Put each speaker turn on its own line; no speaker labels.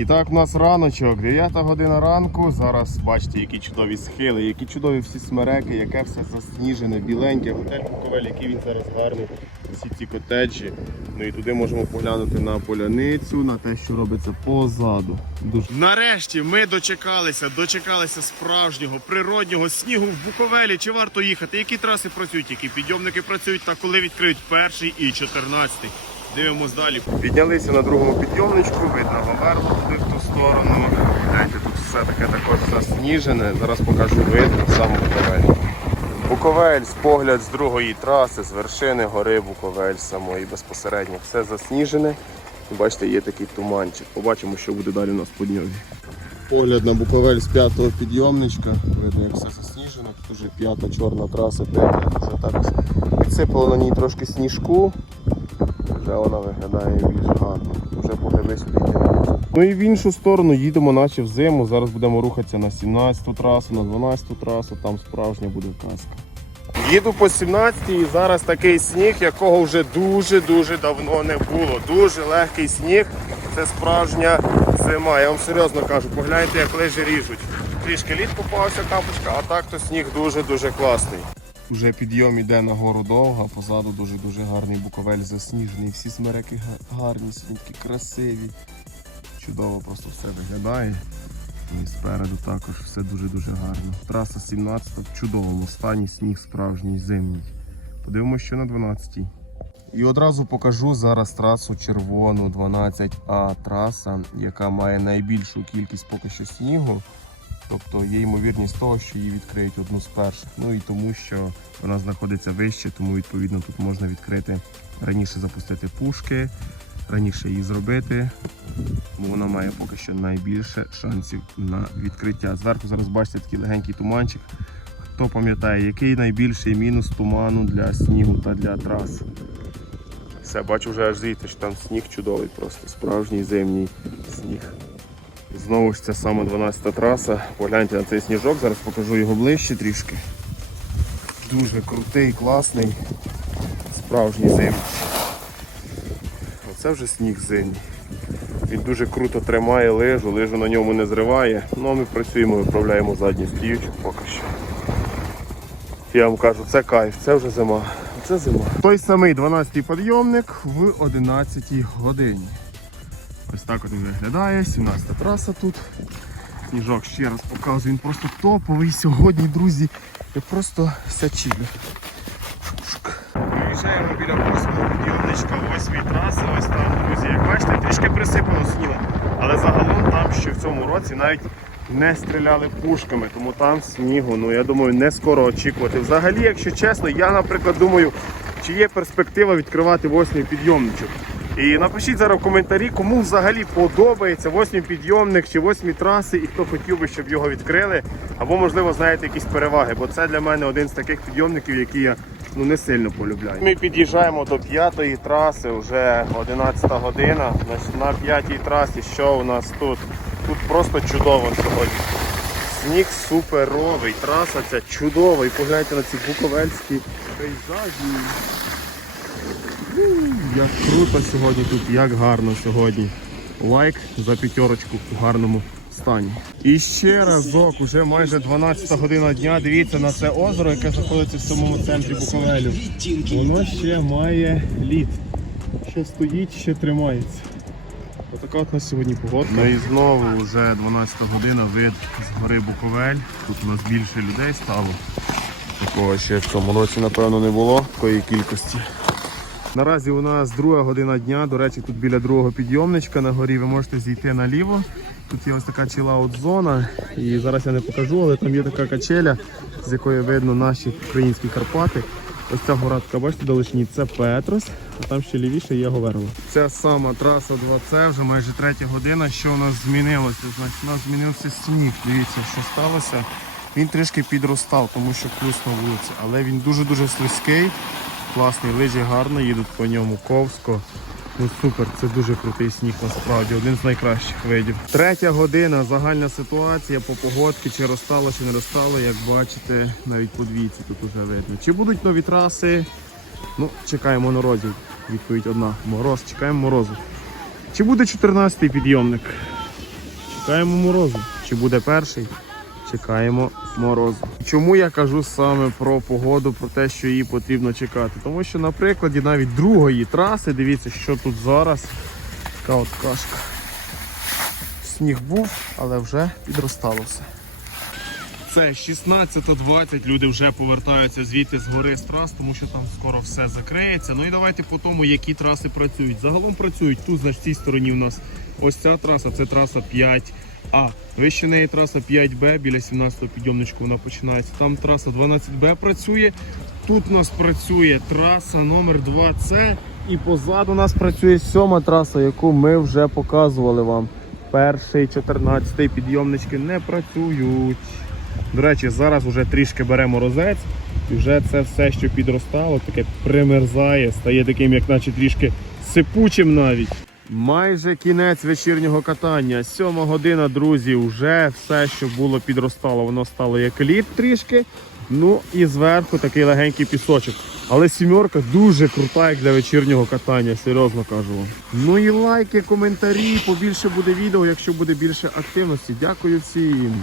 І так, у нас раночок, 9 година ранку. Зараз бачите, які чудові схили, які чудові всі смереки, яке все засніжене, біленьке, готель Буковель, який він зараз гарний. Всі ці котеджі. Ну і туди можемо поглянути на поляницю, на те, що робиться позаду. Дуже нарешті ми дочекалися, дочекалися справжнього природнього снігу в Буковелі. Чи варто їхати? Які траси працюють, які підйомники працюють та коли відкриють перший і чотирнадцятий. Дивимось далі. Піднялися на другому підйомничку, видно Ваверло туди в ту сторону. Гляньте, тут все таке також засніжене. Зараз покажу вид сам Буковель. Буковель погляд з другої траси, з вершини гори Буковель самої безпосередньо. Все засніжене. Бачите, є такий туманчик. Побачимо, що буде далі у нас по дньові. Погляд на Буковель з п'ятого підйомничка. Видно, як все засніжено. Тут вже п'ята чорна траса темна. Вже так підсипало на ній трошки сніжку. Вже вона виглядає більш гарно. Вже погреби йде. Ну і в іншу сторону їдемо, наче в зиму. Зараз будемо рухатися на 17-ту трасу, на 12-ту трасу, там справжня буде казка. Їду по 17-й і зараз такий сніг, якого вже дуже-дуже давно не було. Дуже легкий сніг. Це справжня зима. Я вам серйозно кажу, погляньте, як лижі ріжуть. Трішки лід попався капочка, а так то сніг дуже-дуже класний. Уже підйом іде на гору довго, позаду дуже-дуже гарний буковель засніжений. Всі смереки гарні, сьогодні красиві. Чудово просто все виглядає. І спереду також все дуже-дуже гарно. Траса 17 в чудовому стані, сніг справжній зимній. Подивимося, що на 12-й. І одразу покажу зараз трасу червону 12А траса, яка має найбільшу кількість поки що снігу. Тобто є ймовірність того, що її відкриють одну з перших. Ну і тому, що вона знаходиться вище, тому відповідно тут можна відкрити раніше запустити пушки, раніше її зробити, бо вона має поки що найбільше шансів на відкриття. Зверху зараз бачите такий легенький туманчик. Хто пам'ятає, який найбільший мінус туману для снігу та для трас? Все, бачу вже аж звідти, що там сніг чудовий, просто справжній зимній сніг. Знову ж ця сама 12 траса. Погляньте на цей сніжок, зараз покажу його ближче трішки. Дуже крутий, класний, справжній зимній. Оце вже сніг зимній. Він дуже круто тримає лижу, лижу на ньому не зриває. Ну а ми працюємо, виправляємо задню стіючку поки що. Я вам кажу, це кайф, це вже зима. Це зима. Той самий 12-й підйомник в 11 годині. Ось так от він виглядає, 17 траса тут. Сніжок ще раз показую, він просто топовий сьогодні, друзі. Я просто сячілю. Виїжджаємо біля восьмого підйомничка, восьмій траси. Ось там, друзі, як бачите, трішки присипано снігом. Але загалом там ще в цьому році навіть не стріляли пушками, тому там снігу, ну я думаю, не скоро очікувати. Взагалі, якщо чесно, я, наприклад, думаю, чи є перспектива відкривати восьмий підйомничок. І напишіть зараз в коментарі, кому взагалі подобається восьмий підйомник чи восьмі траси, і хто хотів би, щоб його відкрили, або, можливо, знаєте якісь переваги, бо це для мене один з таких підйомників, які я ну, не сильно полюбляю. Ми під'їжджаємо до п'ятої траси, вже 11 година. На п'ятій трасі, що у нас тут? Тут просто чудово сьогодні. Сніг суперовий, траса ця чудова. І погляньте на ці буковельські пейзажі. Як круто сьогодні тут, як гарно сьогодні. Лайк за п'ятерочку в гарному стані. І ще разок, уже майже 12 година дня. Дивіться на це озеро, яке знаходиться в самому центрі Буковелю. Воно ще має лід. Ще стоїть, ще тримається. Отака от нас сьогодні погодка. Ну і знову вже 12 година, вид з гори Буковель. Тут у нас більше людей стало. Такого ще в цьому році, напевно, не було такої кількості. Наразі у нас друга година дня. До речі, тут біля другого підйомничка на горі ви можете зійти наліво. Тут є ось така чилаут зона. І зараз я не покажу, але там є така качеля, з якої видно наші українські Карпати. Ось ця гора така, бачите, далечні, це Петрос, а там ще лівіше є Говерло. Ця сама траса 2C, вже майже третя година. Що у нас змінилося? Значить, у нас змінився сніг. Дивіться, що сталося. Він трішки підростав, тому що плюс на вулиці, але він дуже-дуже слизький. Класний, лижі гарно, їдуть по ньому ковсько. Ну супер, це дуже крутий сніг насправді, один з найкращих видів. Третя година, загальна ситуація по погодці, чи розстало, чи не розстало, як бачите, навіть по двійці тут уже видно. Чи будуть нові траси? Ну, чекаємо морозів. Відповідь одна. Мороз, чекаємо морозу. Чи буде 14-й підйомник? Чекаємо морозу. Чи буде перший? Чекаємо морозу. Чому я кажу саме про погоду, про те, що її потрібно чекати? Тому що на прикладі навіть другої траси, дивіться, що тут зараз. Така от кашка. Сніг був, але вже підростало все. Це 16.20, люди вже повертаються звідти з гори з трас, тому що там скоро все закриється. Ну і давайте по тому, які траси працюють. Загалом працюють тут, на цій стороні у нас ось ця траса, це траса 5А. Вище неї траса 5Б, біля 17-го підйомничку вона починається. Там траса 12Б працює. Тут у нас працює траса номер 2С. І позаду нас працює сьома траса, яку ми вже показували вам. Перший, 14-й підйомнички не працюють. До речі, зараз вже трішки беремо розець, і вже це все, що підростало, таке примерзає, стає таким, як наче трішки сипучим навіть. Майже кінець вечірнього катання. Сьома година, друзі, вже все, що було підростало, воно стало як лід трішки. Ну і зверху такий легенький пісочок. Але сімерка дуже крута, як для вечірнього катання, серйозно кажу вам. Ну і лайки, коментарі, побільше буде відео, якщо буде більше активності. Дякую всім.